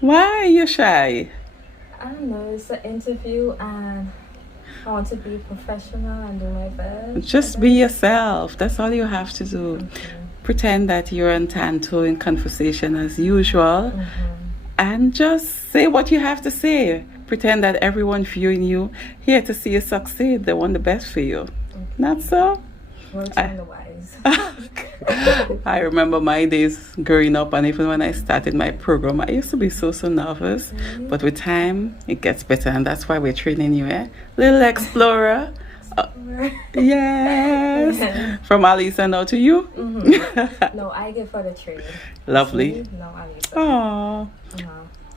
Why are you shy? I don't know, it's an interview and I want to be professional and do my best, I Just be guess. yourself. That's all you have to do. Okay. Pretend that you're on Tanto in conversation as usual and just say what you have to say. Pretend that everyone viewing you here to see you succeed. They want the best for you. Not Okay. so? Words I, from the wise. I remember my days growing up, and even when I started my program, I used to be so nervous. Really? But with time, it gets better, and that's why we're training you, eh? Little explorer. Uh, yes. Yeah. From Alisa now to you. No, I give her the trade. It's Lovely. me, no Alisa. Oh, Uh-huh.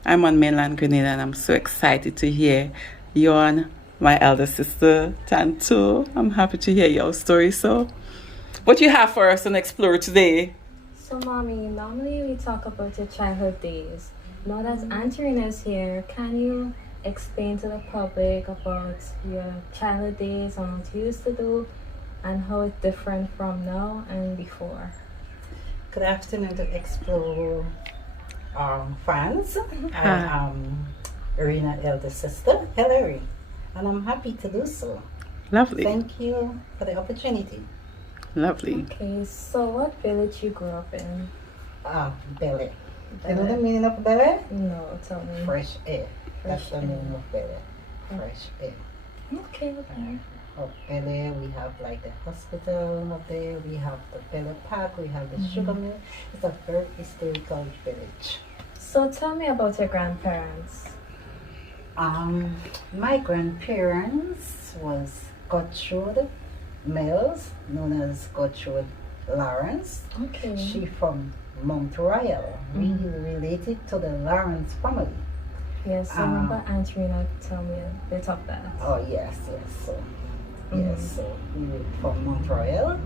I'm on mainland Grenada, and I'm so excited to hear you on my elder sister, Tantu. I'm happy to hear your story. So, what you have for us on Explore today? So, mommy, normally we talk about your childhood days. Now that Antarina is here, can you explain to the public about your childhood days and what you used to do and how it's different from now and before? Good afternoon to Explore fans. I Ah, am Irina elder sister, Hilary, and I'm happy to do so. lovely, Thank you for the opportunity. lovely. Okay, so what village you grew up in? Bele. You know the meaning of Bele? No, tell me. Fresh air. That's Fresh the air. meaning of Bele. Fresh air. Okay, okay. Of Bele, we have like the hospital up there, we have the Bele Park, we have the sugar mill. It's a very historical village. So tell me about your grandparents. My grandparents was Gertrude Mills, known as Gertrude Lawrence. Okay. She from Mount Royal. We related to the Lawrence family. Yes, I remember Antarina tell me a bit of that. Oh yes, so we were from Mount Royal.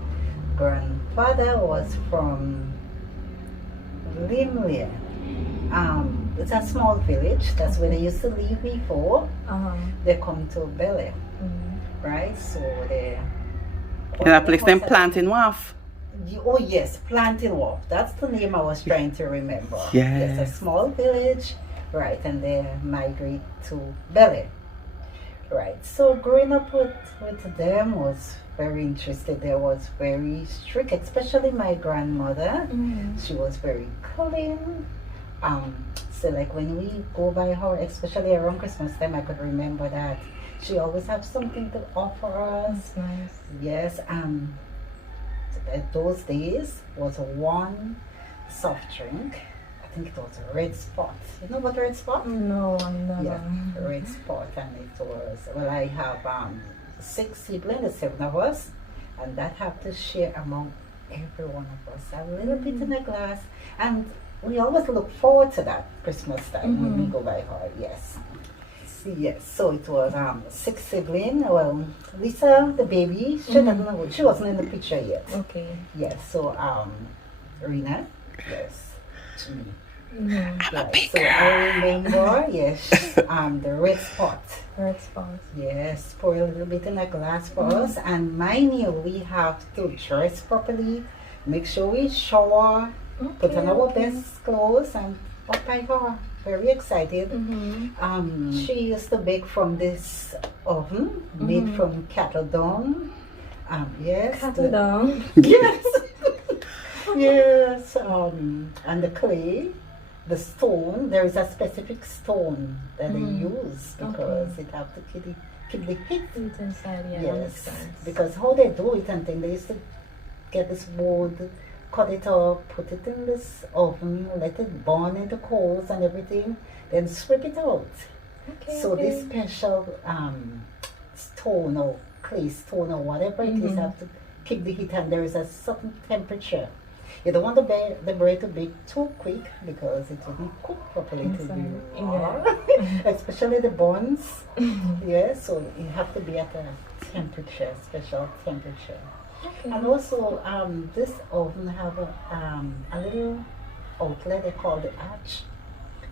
Grandfather was from Limley. It's a small village. That's where they used to live before Uh-huh. they come to Bele, right? So they. And I place them planting waff. Oh yes, Planting Walk. That's the name I was trying to remember. Yes. It's a small village, right? And they migrate to Bele, right? So growing up with them was very interesting. They was very strict, especially my grandmother. She was very clean. So like when we go by her, especially around Christmas time, I could remember that she always have something to offer us. That's nice. Yes, at those days was one soft drink. I think it was a red spot. You know what red spot? No, I'm not. Yeah, red spot, and it was. Well, I have 6 siblings, the 7 of us, and that have to share among every one of us a little bit in a glass, and we always look forward to that Christmas time when we go by her. Yes. Yes, so it was 6 siblings. Well, Lisa, the baby, she doesn't know. She wasn't in the picture yet. Okay. Yes, so Rena, yes, to me. Right, so I remember, yes, the red spot. Red spot. Yes, pour a little bit in a glass for us, and mind you, we have to dress properly, make sure we shower, put on our best clothes, and up by her. Very excited. She used to bake from this oven made from cattle dung. Yes. Cattle down. Yes. Yes. And the clay, the stone. There is a specific stone that they use because it have to keep the heat. Heat inside, yeah, that makes Yes. sense. Because how they do it and thing, they used to get this wood, cut it up, put it in this oven, let it burn into coals and everything, then sweep it out. Okay, So okay. this special stone or clay stone or whatever it is have to keep the heat, and there is a certain temperature. You don't want the bread to bake too quick because it wouldn't cook properly to be raw, especially the buns. Yes, so you have to be at a temperature, special temperature. Okay. And also, this oven have a little outlet they call the arch.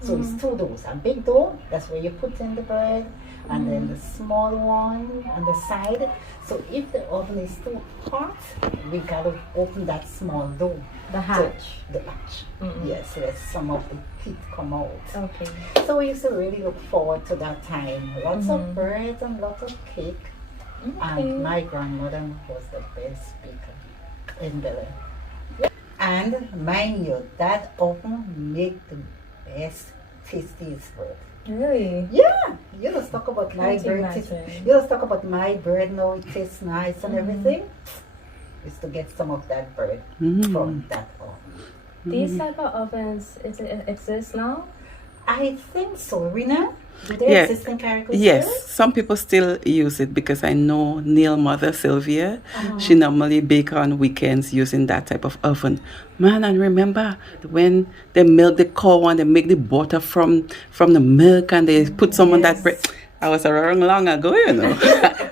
So it's two doughs. A big dough, that's where you put in the bread, and then the small one on the side. So if the oven is too hot, we gotta open that small dough. The hatch. The hatch. Yes, let some of the heat come out. Okay. So we used to really look forward to that time. Lots of bread and lots of cake. And my grandmother was the best baker in Belen. And mind you, that oven make the best, tastiest bread. Really? Yeah, you just talk about my Can't bread. imagine. You just talk about my bread now. It tastes nice and everything. Is to get some of that bread from that oven. These type of ovens exist now? I think so, Rina. Do they Yeah. exist in Carriacou? Yes, some people still use it because I know Neil mother Sylvia, she normally bake on weekends using that type of oven. Man, and remember when they milk the cow and they make the butter from the milk and they put some on that bread. I was around long ago, you know.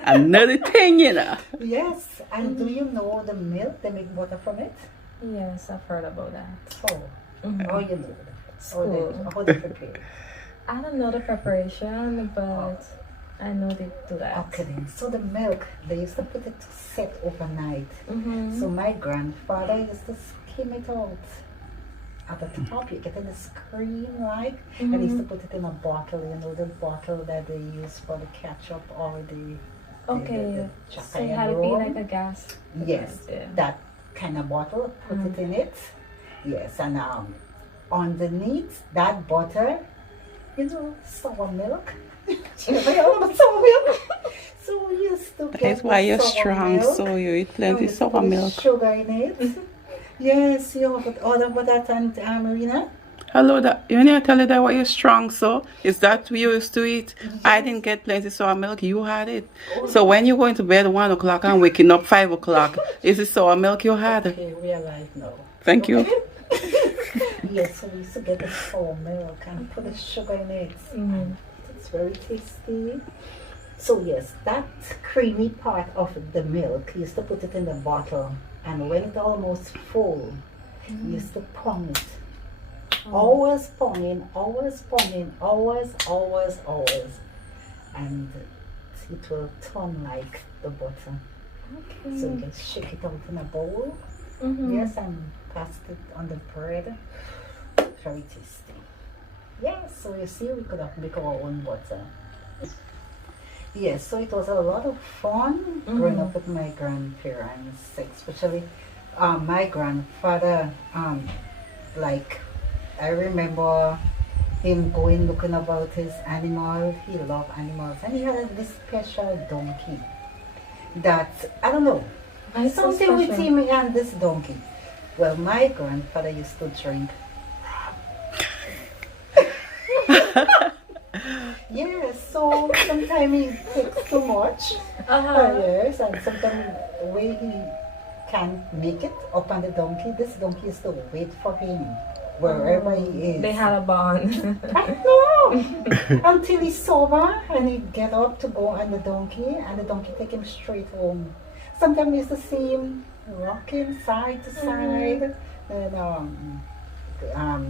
Another thing, you know. Yes, and do you know the milk they make butter from it? Yes, I've heard about that. Oh, oh, you know that. Cool. How they prepare it. I don't know the preparation, but I know they do that. Okay then. So the milk, they used to put it to set overnight. So my grandfather used to skim it out. At the top, you get this cream like, and he used to put it in a bottle. You know the bottle that they use for the ketchup or the Okay, the so it had to be like a gas. Yes, Yeah. that kind of bottle. Put it in it. Yes, and underneath that butter, you know, sour milk. Sour milk. So we used to get That's why the you're sour strong, milk. so you eat We plenty used to sour put milk. sugar in it. Yes, you have all about that and Marina. Hello, you need to tell you that what you're strong, so is that we used to eat? I didn't get plenty sour milk, you had it. So when you're going to bed 1 o'clock and waking up 5 o'clock, is it sour milk you had? Okay, we are alive now. Thank you. Yes, so we used to get the sour milk and put the sugar in it. It's very tasty. So yes, that creamy part of the milk, you used to put it in the bottle, and when it's almost full, you used to pong it. Always ponging, always ponging, always, and it will turn like the butter. Okay. So you can shake it out in a bowl. Yes, and pass it on the bread. Very tasty. Yes, so you see, we could have make our own butter. Yes, so it was a lot of fun growing up with my grandparents, especially my grandfather. Like, I remember him going looking about his animal. He loved animals, and he had this special donkey that, I don't know, Why so something with special? him and this donkey. Well, my grandfather used to drink. Yes, so sometimes he takes too much. Yes, and sometimes when he can't make it up on the donkey, this donkey used to wait for him wherever he is. They had a bond. I know. Until he's sober and he get up to go on the donkey, and the donkey take him straight home. Sometimes we used to see him rocking side to side, and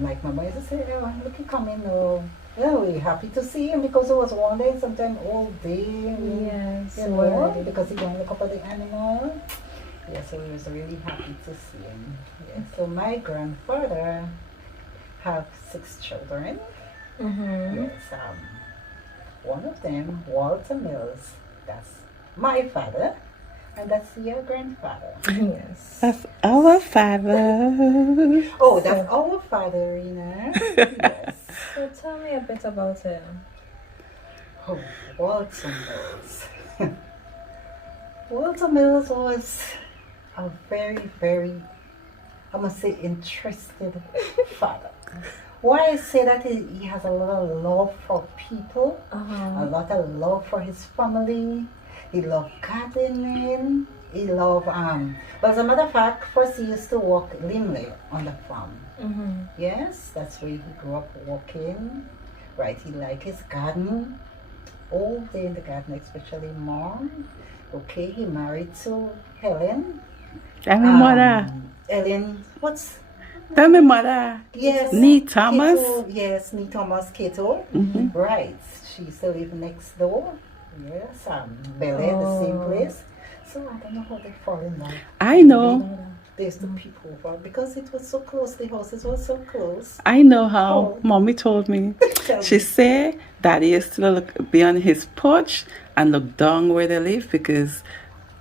like my mom used to say, "Oh, look, he coming now." Yeah, we're happy to see him because it was one day, sometimes all day. Yes, You know, word. because he don't look up at the animal. Yeah, so we was really happy to see him. Yeah. So my grandfather have 6 children. Yes, one of them, Walter Mills, that's my father, and that's your grandfather. Yes. That's our father. Oh, that's our father, Rena. Yes. So tell me a bit about him. Oh, Walter Mills. Walter Mills was a very, very, I must say, interested father. Why I say that he has a lot of love for people, a lot of love for his family. He loved gardening. He loved, well, as a matter of fact, first he used to work limely on the farm. Yes, that's where he grew up working. Right, he liked his garden, all day in the garden, especially mom. Okay, he married to Helen. And my mother. Ellen, what's Tell me, mother. Yes. Nee Thomas? Kato, yes, Nee Thomas Kato. Mm-hmm. Right. She used to live next door. Yes, Bel Air, the same place. So I don't know how they fall in love. I know. There's the people over because it was so close. The houses were so close. I know how. Oh. Mommy told me. Tell She me. said Daddy used to be on his porch and look down where they live because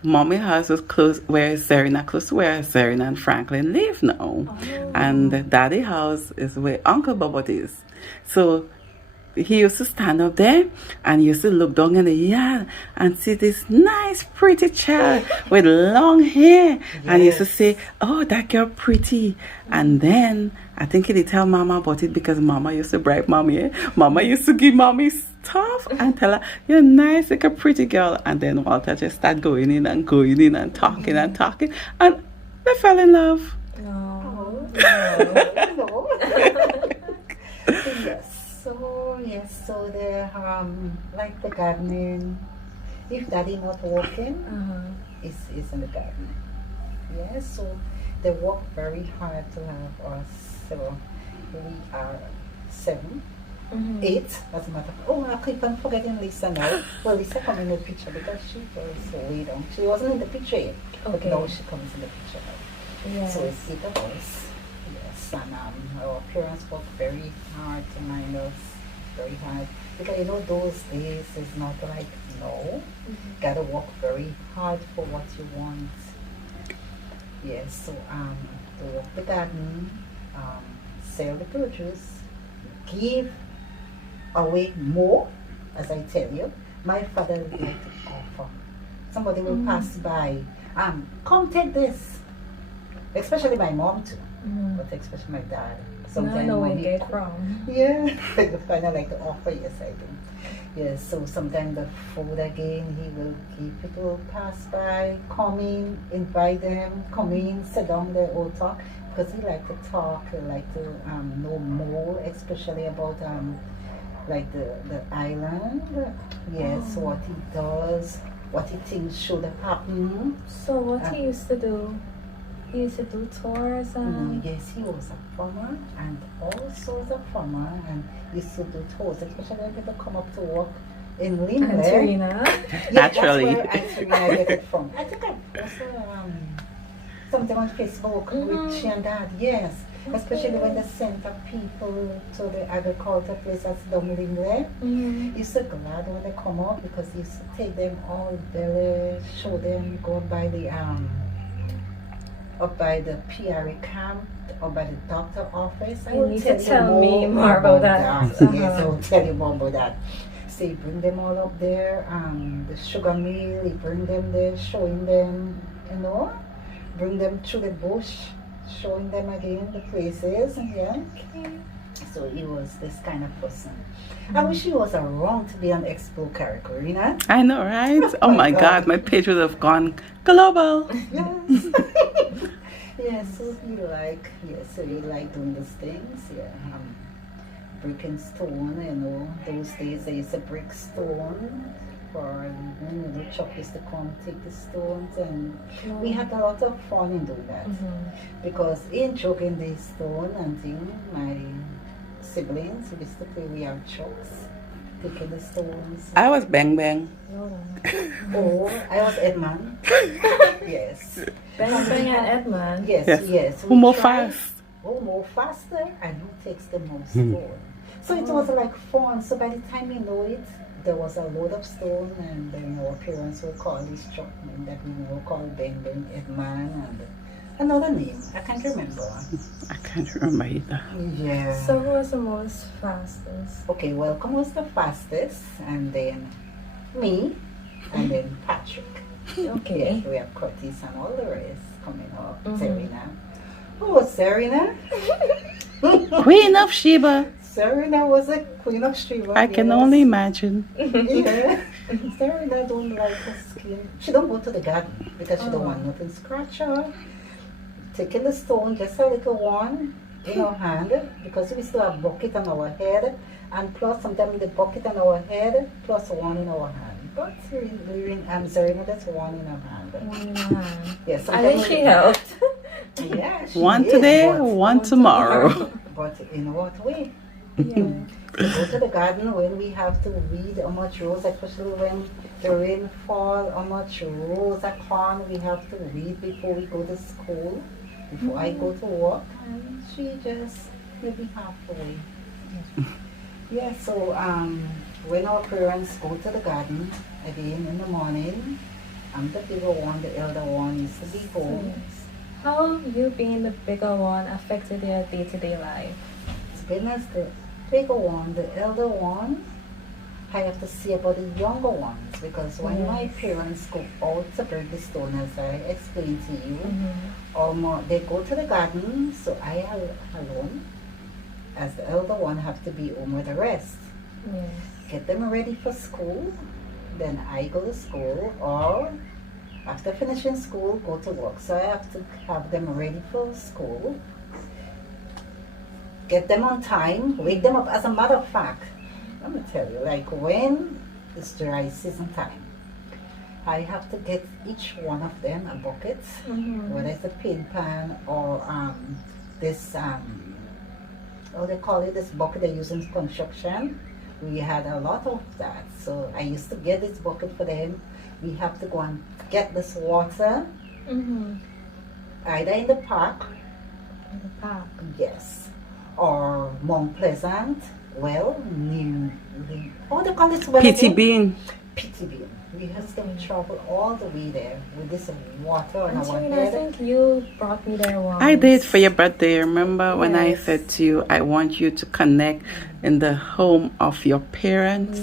Mommy house was close where Serena, close to where Serena and Franklin live now. And Daddy house is where Uncle Bobot is. So he used to stand up there and used to look down in the yard and see this nice pretty child with long hair and he used to say, oh, that girl pretty. And then I think he did tell Mama about it because Mama used to bribe Mommy. Mama used to give Mommy stuff and tell her, you're nice, like a pretty girl. And then Walter just started going in and talking and talking and they fell in love. No. No. Yes, so they like the gardening. If Daddy not working, it's in the garden. Yes, so they work very hard to have us. So we are 7, 8 as a matter of. Oh, I keep on forgetting Lisa now. Well, Lisa come in the picture because she was way down. She wasn't in the picture yet, but now she comes in the picture now. Yes. So it's 8 of us. Yes, and our parents worked very hard to mind us, very hard. Because you know those days is not like no. Gotta work very hard for what you want. Yes, so to work the garden, sell the produce, give away more, as I tell you. My father would like to offer. Somebody will pass by, come take this. Especially my mom too, but especially my dad. Now I know where you get from. Yeah, I kind of like to offer, yes I do. Yes, so sometimes the food again, he will give people pass by, come in, invite them, come in, sit down there or talk. Because he like to talk, he like to know more, especially about like the island. Yes, what he does, what he thinks should happen. So what he used to do? He used to do chores Yes, he was a farmer and also was a farmer and used to do chores, especially when people come up to work in Limle. And Serena. Naturally. That's where I get it from. I think I posted something on Facebook with she and Dad, yes. Especially when they sent the people to the agriculture place that's down Limle. You're so glad when they come up because you used to take them all there, show them, go by the up by the PRA camp or by the doctor office. I You will need tell to you tell me more about that. Yes, I will tell you more about that. So you bring them all up there, the sugar mill, you bring them there, showing them, you know, bring them through the bush, showing them again the places, yeah. So he was this kind of person. I wish he was around to be on Explore Carriacou, you know? I know, right? Oh my God, my page would have gone global. Yes. Yes, so you like, yes, so you like doing these things, yeah. Brick and stone, you know, those days they used to brick stone for, you know, Chuck used to come take the stones and we had a lot of fun in doing that. Because in jogging the stone and thing, my siblings used to play we have chucks, taking the stones. I was Bang Bang. Oh, I was Edmund. Yes. Bang Bang and Edmund. Yes, Yes. yes. Who more fast? Who more faster and who takes the most stone. So it was like fun. So by the time you know it, there was a load of stone and then our parents would call this truck name that we now call Bang Bang Edmund and another name. I can't remember. I can't remember either. Yeah. So who was the most fastest? Okay, Welcome was the fastest and then me and then Patrick. Okay. Yes, we have Curtis and all the rest coming up. Serena. Oh, Serena. Queen of Sheba. Serena was a queen of Sheba. I can only imagine. Yeah. Serena don't like her skin. She don't go to the garden because she don't want nothing scratch her. Taking the stone, just a little one in our hand because we still have bucket on our head and plus sometimes the bucket on our head plus one in our hand. But Serena, that's one in her hand. One in her hand. Yes, I think she helped. Yeah, she One is, today, but, one tomorrow. but in what way? Yeah. To go to the garden when we have to weed how much rows, especially when the rain fall, how much rows of corn we have to weed before we go to school, before I go to work, and she just maybe halfway. Yeah, so when our parents go to the garden again in the morning, I'm the bigger one, the elder one is to be home. Yes. How you being the bigger one affected your day-to-day life? As been as the bigger one, the elder one, I have to see about the younger ones because when my parents go out to break the stone, as I explained to you, they go to the garden, so I alone, as the elder one, have to be home with the rest. Yes. Get them ready for school, then I go to school, or after finishing school, go to work. So I have to have them ready for school, get them on time, wake them up. As a matter of fact, I'm gonna tell you, like when it's dry season time, I have to get each one of them a bucket, whether it's a paint pan or this what they call it, this bucket they use in construction. We had a lot of that, so I used to get this bucket for them. We have to go and get this water, either in the park, yes, or Mount Pleasant, well, near the, what do they call this well Pity again? bean. Pity bean. We have to travel all the way there with this water on our Angelina, I head. think you brought me there once. I did for your birthday. Remember when I Yes. said to you, I want you to connect in the home of your parents,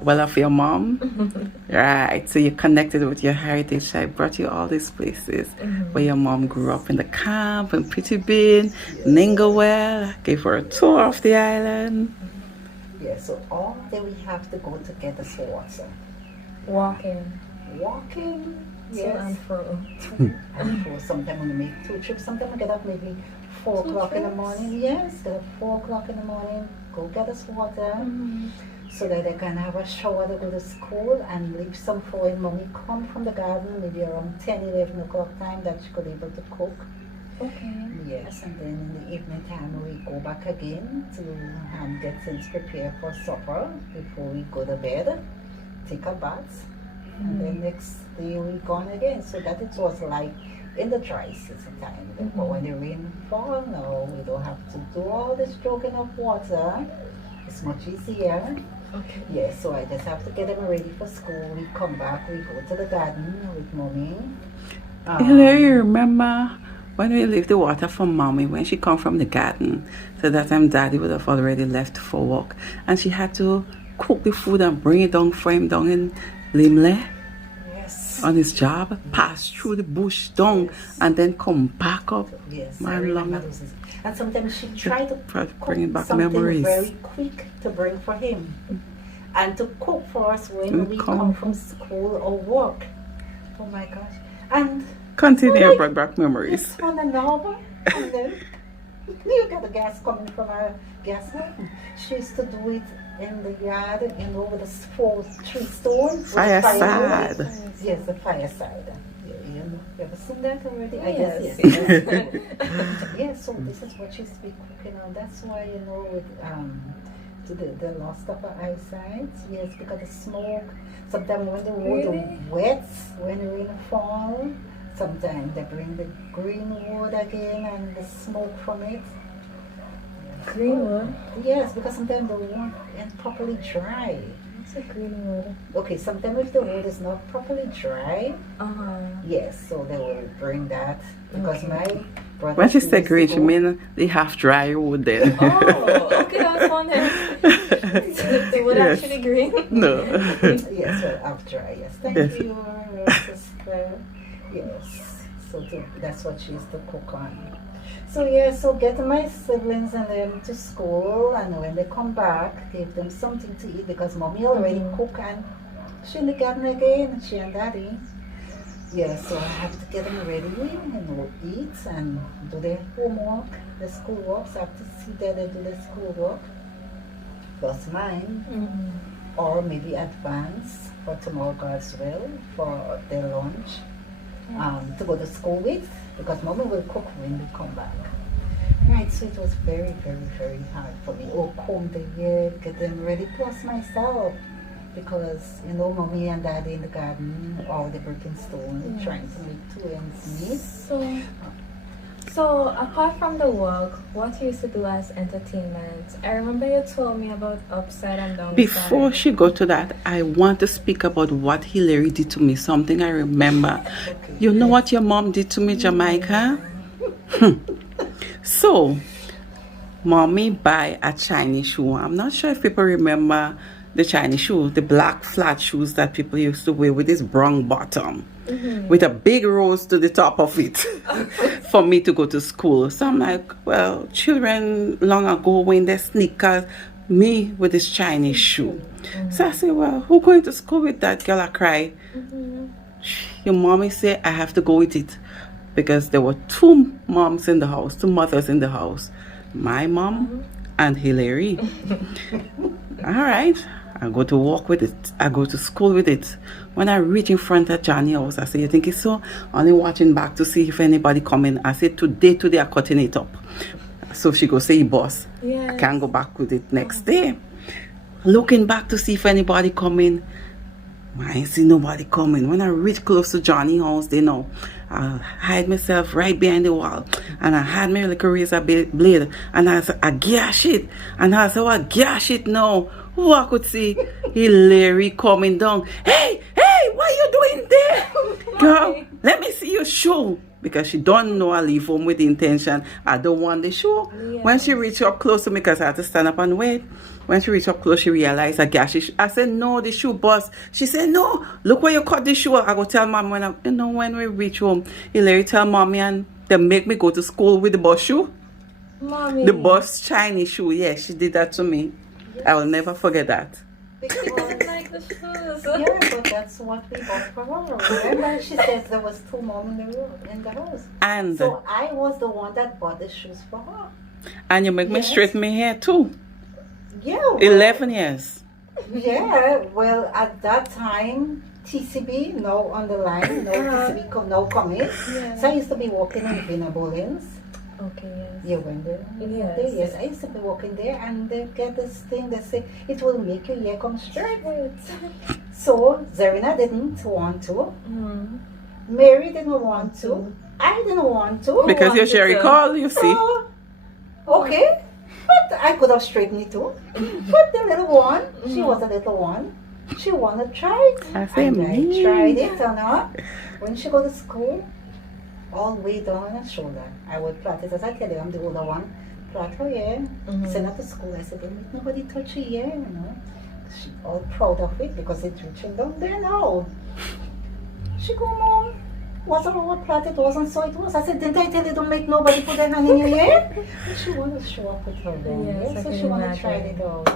well, of your mom. Right. So you connected with your heritage. I brought you all these places where your mom grew up in the camp, in Pity Bean, Ningawell. Gave her a tour of the island. Yeah, so all day we have to go to get this water. Walking Walking, to yes. and fro. And for sometimes we make 2 trips. Sometimes we get up maybe 4 2 o'clock in the trips? morning. Yes, get up 4 o'clock in the morning, go get us water, so that they can have a shower to go to school and leave some for when mommy come from the garden, maybe around 10, 11 o'clock time, that she could be able to cook. Okay. Yes, and then in the evening time we go back again to get things prepared for supper before we go to bed, take a bath, and then next day we gone again. So that it was like in the dry season time. But when the rain fall now, we don't have to do all this jogging of water. It's much easier. Okay. Yes, so I just have to get them ready for school. We come back, we go to the garden with mommy. You remember when we leave the water for mommy when she come from the garden? So that time daddy would have already left for work, and she had to cook the food and bring it down for him down in Limle Yes. on his job, pass through the bush down, and then come back up. Yes, Man, I remember long- those days. And sometimes she tried to bringing cook back something memories. very quick to bring for him, and to cook for us when we come from school or work. Oh my gosh! And Continue, like, brought back memories. it's on an hour, and then you got the gas coming from our gas line. She used to do it in the yard, with the 4-3 stone. with Fireside. firewood. Yes, the fireside. You ever seen that already? I Yes, guess yes. yeah, so this is what she used to be cooking on. That's why, with to the loss of her eyesight. Yes, because the smoke. Sometimes when the wood Really? wet, when the rain fall, sometimes they bring the green wood again and the smoke from it. Greenwood? Yes, because sometimes the wood ain't properly dry. What's a greenwood? Okay, sometimes if the wood is not properly dry, yes, so they will bring that. Because my brother. When she used said to green, she go- mean they half dry wood then. Oh, okay, I was wondering. The wood Yes. actually green? No. Yes, well, after, yes. Thank Yes. you, sister. Yes, so that's what she used to cook on. So yeah, so get my siblings and them to school, and when they come back, give them something to eat because mommy already cook and she in the garden again, she and daddy. Yeah, so I have to get them ready and we'll eat and do their homework, the school work. So I have to see that they do their school work, plus mine. Or maybe advance for tomorrow, God's will, for their lunch, to go to school with. because mommy will cook when we come back. Right, so it was very, very, very hard for me. Oh, comb the hair, get them ready, plus myself. Because, you know, mommy and daddy in the garden, all the brick and stone, trying to make two ends meet. So apart from the work, what you used to do as entertainment? I remember you told me about Upside and Downside. Before she go to that, I want to speak about what Hillary did to me. Something I remember. Okay. You know what your mom did to me, Jamaica? So, mommy buy a Chinese shoe. I'm not sure if people remember the Chinese shoe, the black flat shoes that people used to wear with this brown bottom, with a big rose to the top of it for me to go to school. So I'm like, well, children long ago when they sneakers, me with this Chinese shoe. So I said, well, who going to school with that? Girl, I cry. Your mommy said I have to go with it because there were two moms in the house, two mothers in the house, my mom and Hillary. All right, I go to walk with it. I go to school with it. When I reach in front of Johnny house, I say, you think it's so? Only watching back to see if anybody coming. I said, today, I'm cutting it up. So she go say, boss, I can't go back with it next day. Looking back to see if anybody coming. I see nobody coming. When I reach close to Johnny house, they know. I hide myself right behind the wall. And I had my little razor blade. And I said, I gash it. And I said, oh, I gash it now. Who I could see Hillary coming down. Hey, what you doing there? Girl, let me see your shoe. Because she don't know I leave home with the intention. I don't want the shoe. Yes. When she reached up close to me, because I had to stand up and wait. When she reached up close, she realized I gash it. I said, no, the shoe boss. She said, no, look where you cut the shoe. I go tell mom when we reach home, Hillary tell mommy and they make me go to school with the boss shoe. Mommy. The boss Chinese shoe. Yeah, she did that to me. Yes. I will never forget that. Because, Like the shoes. yeah, but that's what we bought for her. Remember, she says there was two moms in the house. And So I was the one that bought the shoes for her. you make me Yes. straighten my hair too. Yeah. Well, 11 years. Yeah, well, at that time, TCB, now on the line, no TCB, no coming. Yeah. So I used to be walking in Vina Bowlings. Okay, yes. You went there? Yes. Yes, I used to be walking there and they get this thing, they say, it will make your hair come straight. So, Zarina didn't want to. Mary didn't want to. I didn't want to. Because you wanted should to. recall, you see. So, okay. But I could have straightened it too. But the little one, she was a little one. She wanted to try it. I say, and I me. tried it on her. When she go to school, all the way down on her shoulder, I would plait it. As I tell you, I'm the older one. Plait her hair. Send her to school. I said, don't make nobody touch her hair, you know. She all proud of it because it's reaching down there now. She go, Mom, wasn't what plait it wasn't so it was. I said, didn't I tell you don't make nobody put their hand in your hair? And she wanted to show up with her long Yes, hair, I so can she wanted to try imagine. it out.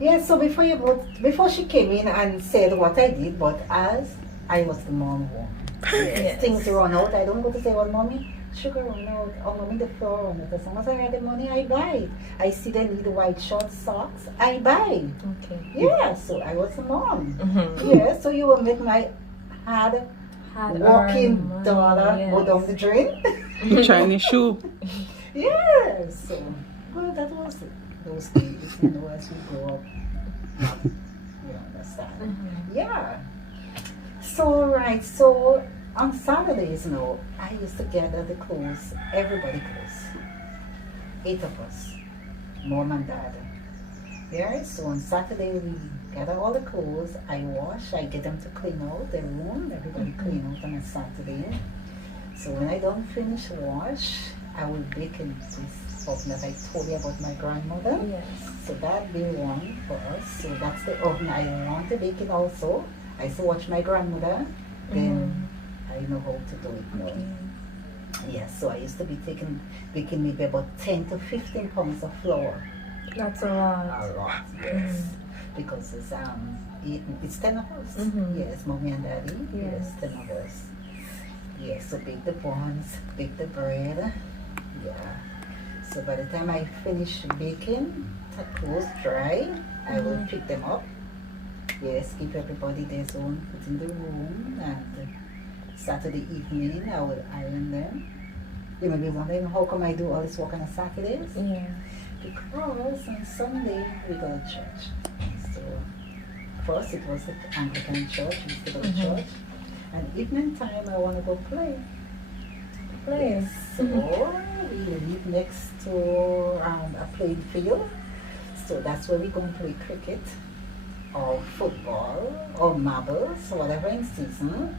Yeah, So before she came in and said what I did, but as I was the mom who Yes. things run out, I don't go to say, well, mommy, sugar run out, or mommy, the flour run out. As long as I have the money, I buy. I see they need the white short socks, I buy. Okay. Yeah, so I was a mom. Yeah, so you will make my hard walking earned daughter money, go down the drain. Chinese shoe. Yeah, so well, that was those days, you know, as we grow up. You understand? Yeah. So right, so on Saturdays now, I used to gather the clothes, everybody clothes. 8 of us, mom and dad. Yeah, so on Saturday we gather all the clothes, I wash, I get them to clean out the room, everybody clean out on a Saturday. So when I don't finish wash, I will bake in this oven that I told you about my grandmother. Yes. So that be one for us. So that's the oven I want to bake in also. I used to watch my grandmother, then I know how to do it now. Yes, so I used to be baking maybe about 10 to 15 pounds of flour. That's a lot. A lot, yes. Because it's 10 of us. Yes, mommy and daddy. Yes, 10 of us. Yes, so bake the buns, bake the bread. Yeah. So by the time I finish baking, the clothes dry, I will pick them up. Yes, keep everybody their zone, put in the room, and Saturday evening, I would iron them. You may be wondering, how come I do all this work on a Saturdays? Yeah. Because on Sunday we go to church. So first it was the Anglican church, we used to go to church. And evening time I want to go play. Play. So we live next to a playing field. So that's where we go and play cricket or football or marbles, whatever in season.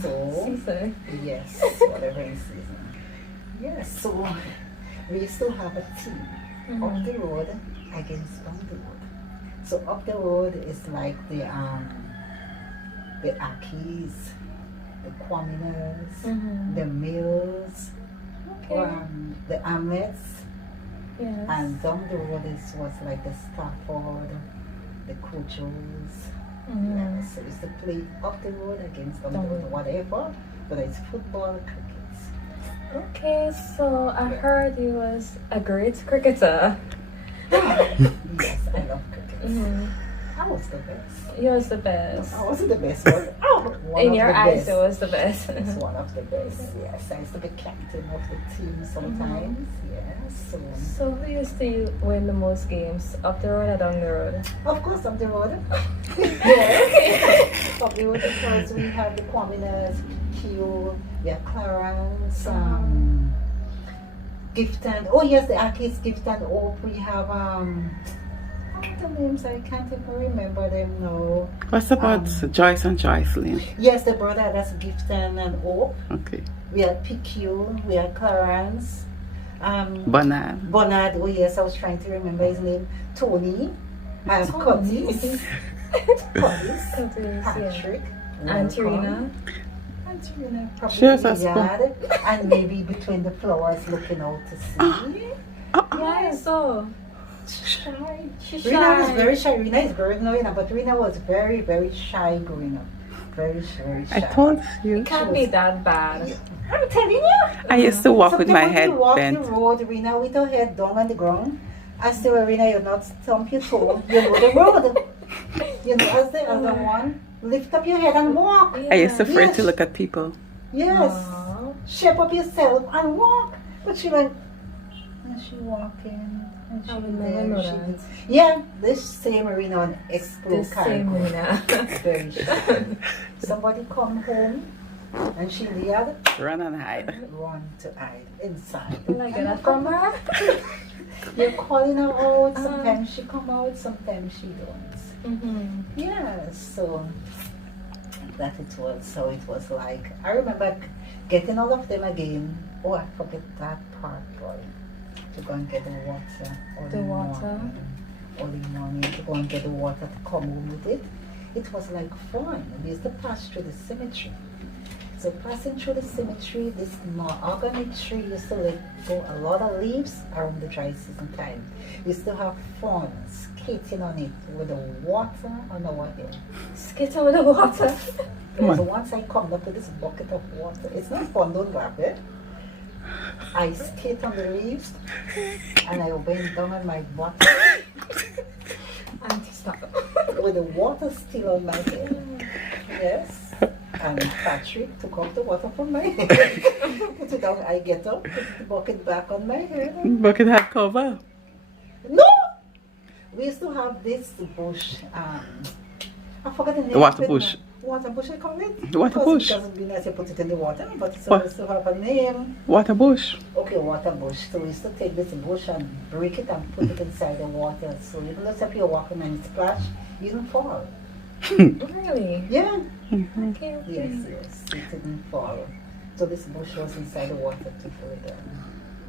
So Season. yes, whatever in season. Yes, so we used to have a team up the road against down the road. So up the road is like the Akis, the Quaminas, the Mills, the Amets, Yes. and down the road was like the Stafford, the Cojos. Yeah, so we used to play up the road against down the road, whatever, whether it's football, cricket. Okay, so I heard you was a great cricketer. Yes, I love cricket. I was the best. You was the best. I wasn't the best, but one In of your the eyes, best. it was the best. It's one of the best, yes. I used to be captain of the team sometimes, yes. So who used to win the most games? Up the road or down the road? Of course, up the road. Yes. Up the road because we have the Quaminas, Q, we have Clarence, Gift and, oh yes, the Akis, Gift and Hope. We have, what are the names? I can't even remember them now. What's about Joyce and Joycelyn? Yes, the brother, that's Gifton and Hope. Okay. We had PQ, we had Clarence, Bernard. Oh yes, I was trying to remember his name. Tony, Curtis, Patrick, Angelina. Angelina, probably She has a Iliad, and maybe between the flowers looking out to sea. Yeah, I saw. Shy. She's Rina was shy. very shy. Rina is very knowing, but Rina was very, very shy growing up. Very shy. I told you. It can't be that bad. I'm telling you. I used to walk with my Sometimes when head you walk bent. the road, Rina, with your head down on the ground, as the Rina, you're not stump your toe, you know the road. You know, as the other one, lift up your head and walk. I used to afraid Yes. to look at people. Yes. Aw. Shape up yourself and walk. But she like, and she walking. And she I would never there, know she that. did. Yeah, this same Marina on Explore The same Carriacou. Rina. Very shy. Somebody come home and she yelled, Run and hide. run to hide inside. Did I get that from her? You're calling her out. Sometimes she come out, sometimes she don't. Yeah, so that it was. So it was like, I remember getting all of them again. Oh, I forget that part, boy. To go and get the water. The water? Early morning to go and get the water to come home with it. It was like fun. We used to pass through the cemetery. So passing through the cemetery, this mahogany tree used to let go a lot of leaves around the dry season time. We used to have fun skating on it with the water on our head. Skating with the water. So once I come up with this bucket of water, it's not fun, don't grab it. I skate on the leaves and I went down on my butt Auntie, stop. with the water still on my head. Yes. And Patrick took off the water from my head. Put it down, I get up, put the bucket back on my head. Bucket had cover. No! We used to have this bush, I forgot the name. Water of it bush. now. Water bush, I call it. Water bush. Because it would be nice to put it in the water, but it's supposed to have a name. Water bush. Okay, water bush. So we used to take this bush and break it and put it inside the water. So even though if you're walking and it splash, you don't fall. Really? Yeah. Okay, okay. Yes. It didn't fall. So this bush was inside the water to pull it down.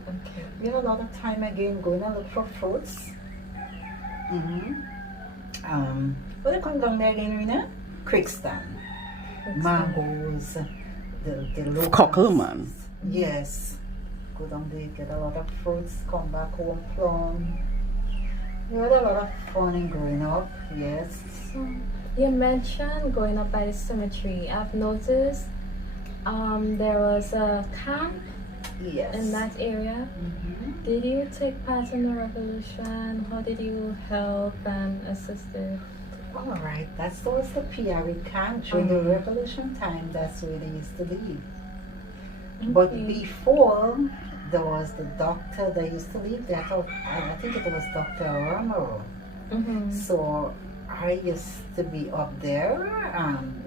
Okay. We had a lot of time again going and look for fruits. What do you call down there again, Rina? Crickston. Mangoes. The locusts. Cockleman. Yes. Go down there, get a lot of fruits, come back home, plum. We had a lot of fun in growing up, yes. So, you mentioned going up by the cemetery. I've noticed there was a camp Yes. in that area. Did you take part in the revolution? How did you help and assist it? All right, that's towards the PRE camp during the revolution time. That's where they used to live. But Okay. before, there was the doctor that used to live there. I think it was Dr. Romero. Mm-hmm. So I used to be up there.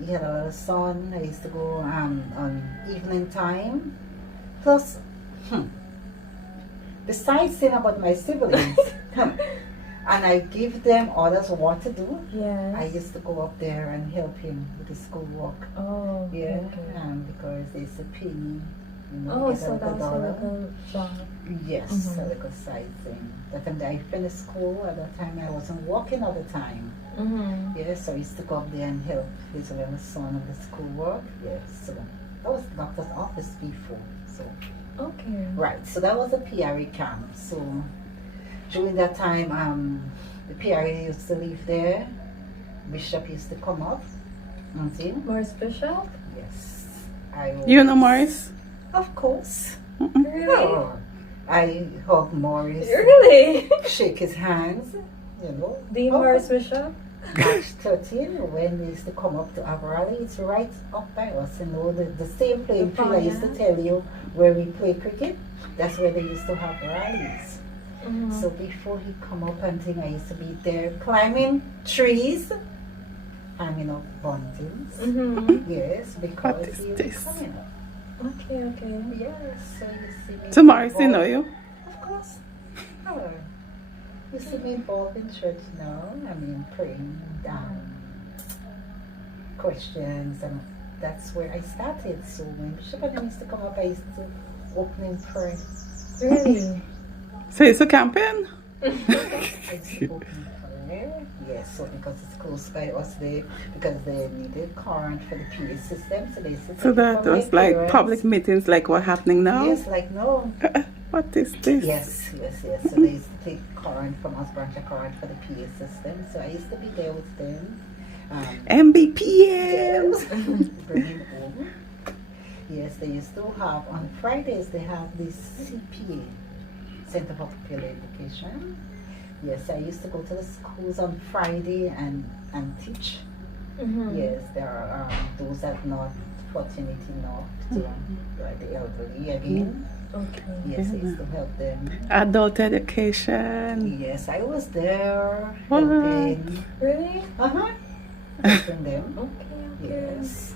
He had a little son. I used to go on evening time. Plus, besides saying about my siblings, and I give them orders what to do. Yes. I used to go up there and help him with his schoolwork. Oh, Yeah, okay. because they used to pay me, Oh, get so a that was a dollar. little job. Yes, Mhm. a little side thing. That time that I finished school, at that time I wasn't working all the time. Mm-hmm. Yes, so I used to go up there and help his little son with the schoolwork. Yes, so that was the doctor's office before. So Okay. right, so that was a PRE camp. So during that time, the PRE used to live there. Bishop used to come up. See? Morris Bishop? Yes, I. You know Morris? Of course. Really? Oh, I hug Morris. Really? Shake his hands, The Oh, Morris Bishop? March 13, when they used to come up to our rally, it's right up by us, the same playing field I used to tell you where we play cricket, that's where they used to have rallies. Mm-hmm. So before he come up and thing, I used to be there climbing trees, hanging up buntings. Mm-hmm. Yes, because What is he was this? coming up. Okay, okay. Yes, so you see me. So Morris, you know involved- you? Of course. Oh. You see me involved in church now. I mean, praying questions, and that's where I started. So when Bishop Adam used to come up, I used to open in prayer. Really? So it's a campaign? I used to open in prayer. Yes, so because it's close by us there, because they needed current for the PA system, so they used to So take that from my was like parents. public meetings like what's happening now? Yes, like no. What is this? Yes. So they used to take current from us, branch of current for the PA system. So I used to be there with them. MBPM! Yes. Bringing home. Yes, they used to have, on Fridays, they have this CPA, Center for Popular Education. Yes, I used to go to the schools on Friday and teach. Mm-hmm. Yes, there are those that not fortunate enough to, the elderly again. Okay. Yes, I used to help them. Adult education. Yes, I was there What? helping. Really? Helping them. Okay, okay. Yes.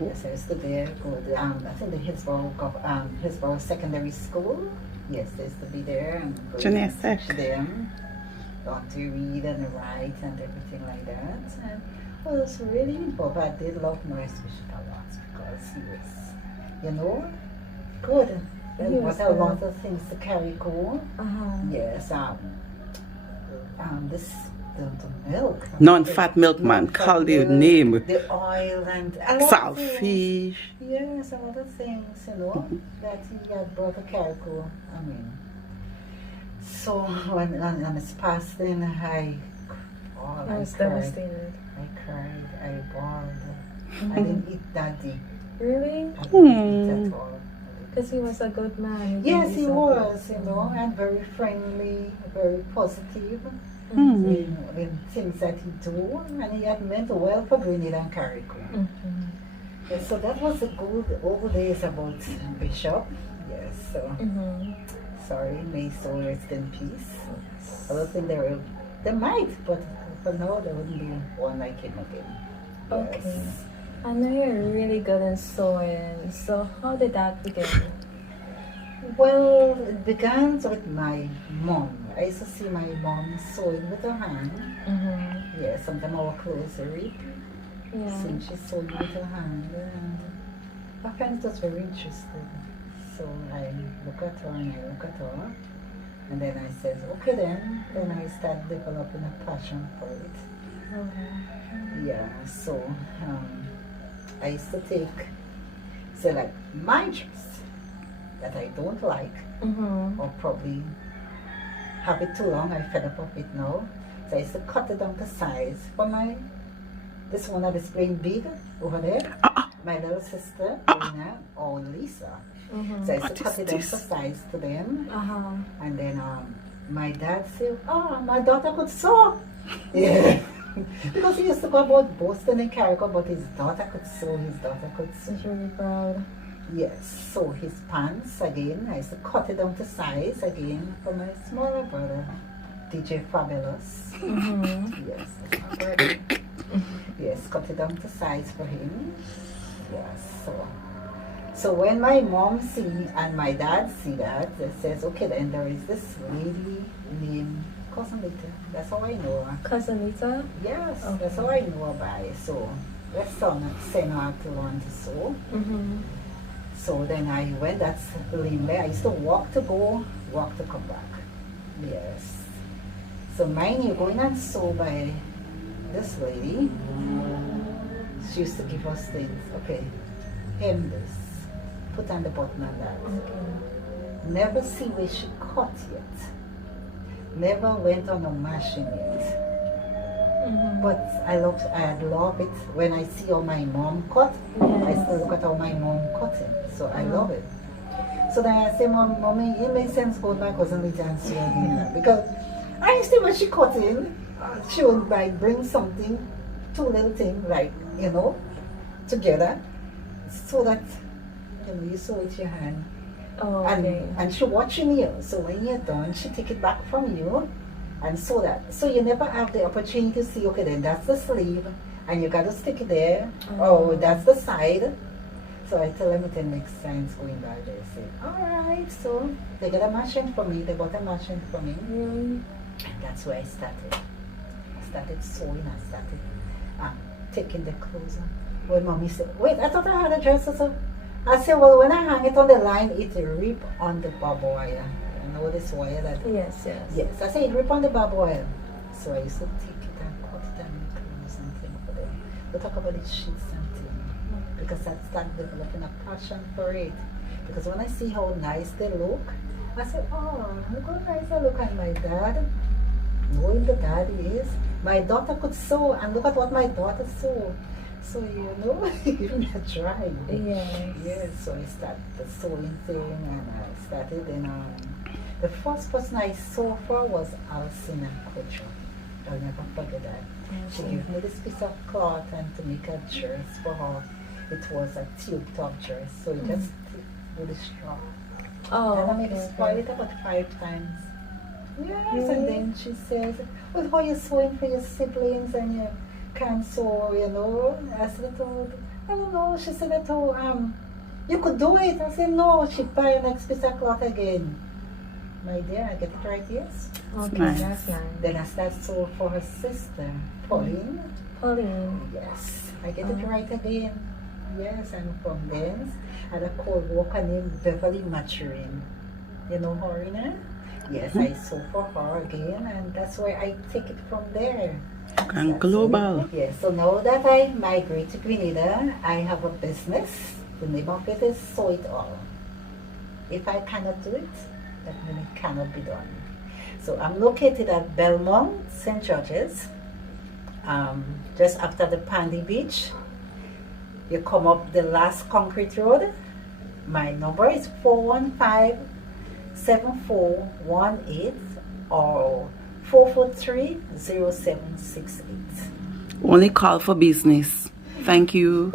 Yes, I used to there go to, I think the Hillsborough Secondary School. Yes, I used to be there and go Junior and sec. teach them how to read and write and everything like that. And well, it was really important. I did love Morris Bishop a lot because he was, good. There He was was a good. lot of things to Carriacou. Uh-huh. Yes, the milk. Non-fat milkman, Non-fat call your milk, name. The oil and a lot of things. Saltfish. Yes, a lot of things, that he had brought to Carriacou. I mean, so when on his passing, I I was cried. devastated. I cried. I bawled. I didn't eat that deep. Really? I didn't eat at all. Because he was a good man. Yes, he did was, something. and very friendly, very positive Hmm. in things that he do, and he had meant well for Grenada and Carriacou. Mm-hmm. Yes, so that was the good old days about Bishop. Yes, so Mm-hmm. sorry, may his soul rest in peace. I don't think they might, but for now there wouldn't be one like him again. Okay. Yes. I know you're really good in sewing. So how did that begin? Well, it began with my mom. I used to see my mom sewing with her hand. Mm-hmm. Yeah, sometimes our clothes rip. Yeah. Since she sewed with her hand, and I found it was very interesting. So I look at her and I look at her, and then I says, okay then. Then I start developing a passion for it. Okay. Yeah, so I used to take, say like my dress that I don't like, Mm-hmm. or probably have it too long, I fed up of it now. So I used to cut it down to size for this one that is playing big over there, my little sister, Lena, or Lisa. Mm-hmm. So I used What to cut is it down this? to size to them. Uh-huh. And then my dad said, oh, my daughter could sew. Yeah. Because he used to go about Boston and Carriacou, but his daughter could sew, his daughter could sew. He's really proud. Yes, so his pants again, I used to cut it down to size again for my smaller brother, DJ Fabulous. Yes, that's my brother. Yes, cut it down to size for him. Yes, so when my mom see and my dad see that, they says, okay, then there is this lady named Cousin Lita. That's how I know her. Cousin Lita? Yes, Okay. that's how I know her by. So let's send her to learn to sew. So then I went, that's Limbe. I used to walk to go, walk to come back. Yes. So mind you, going and sew by this lady, she used to give us things. Okay, hem this, put on the button on that. Okay. Never see where she cut yet. Never went on a machine yet. But I love it when I see how my mom cut. I still look at how my mom cut it. So I love it. So then I say, Mommy, it makes sense go to my cousin Lita and sew again. Because I used to when she cut in, she would like bring something, two little things like, together. So that, you sew with your hand. Oh, okay. And she watching you. So when you're done, she take it back from you and sew that. So you never have the opportunity to see, okay, then that's the sleeve and you got to stick it there. Oh, that's the side. So I tell them it makes sense going by there. Say, alright, so they got a machine for me, they bought a machine for me. And that's where I started. I started sewing, I started taking the clothes on. When mommy said, wait, I thought I had a dress also. I said, well, when I hang it on the line, it rip on the barbed wire. You know this wire that? Yes. Yes, I said it rip on the barbed wire. So I used to take it and cut it and make clothes and things for them. We talk about the sheets and things. Because I started developing a passion for it. Because when I see how nice they look, I said, oh, look how nice they look. And my dad, knowing the dad is, my daughter could sew, and look at what my daughter sewed. So, even I tried. Yes, so I started the sewing thing, and I started, the first person I sew for was Alcina Cocho. I'll never forget that. She gave me this piece of cloth and to make a dress for her. It was a tube top dress, so it just with a straw. Oh, and I maybe spoiled it about 5 times. Yes, and then she says, well, how you sewing for your siblings and you can't sew, I said, I don't know. She said, you could do it. I said, no. She buy a next piece of cloth again. My dear, I get it right, yes? Okay, Nice. that's nice. Then I start sew for her sister, Pauline. Yes, I get it right again. Yes, and from then, I had a co-worker named Beverly Maturin. You know her, Yes, I sew for her again, and that's why I take it from there. And global. Yes, so now that I migrate to Grenada, I have a business. The name of it is Sew It All. If I cannot do it, that means it cannot be done. So I'm located at Belmont, St. George's, just after the Pandy Beach. You come up the last concrete road. My number is 415-7418 or 443-0768. Only call for business. Thank you.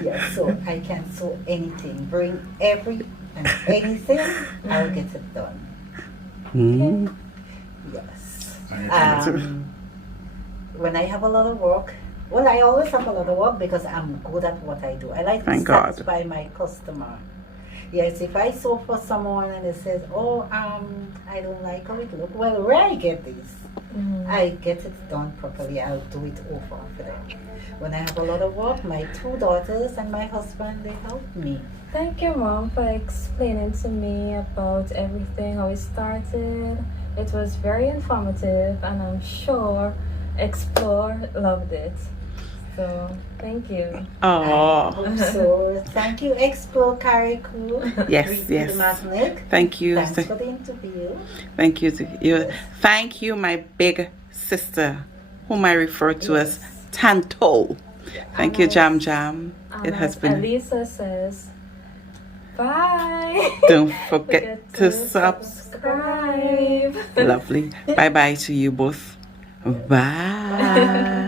Yes, so I can sew anything. Bring every and anything, I'll get it done. Mm. Yes. When I have a lot of work, well, I always have a lot of work because I'm good at what I do. I like to Thank God. satisfy my customer. Yes, if I sew for someone and they says, oh, I don't like how it look, well, where I get this? I get it done properly. I'll do it over for them. When I have a lot of work, my 2 daughters and my husband, they help me. Thank you, Mom, for explaining to me about everything, how it started. It was very informative, and I'm sure Explore loved it. So, thank you. Oh, So, thank you, Expo Carriacou. yes. Thank you. Thanks for the interview. Thank you to you. Thank you, my big sister, whom I refer to as Tanto. Thank you, Jam Jam. It has been. Elisa says, bye. Don't forget to subscribe. subscribe. Lovely. Bye bye to you both. Bye.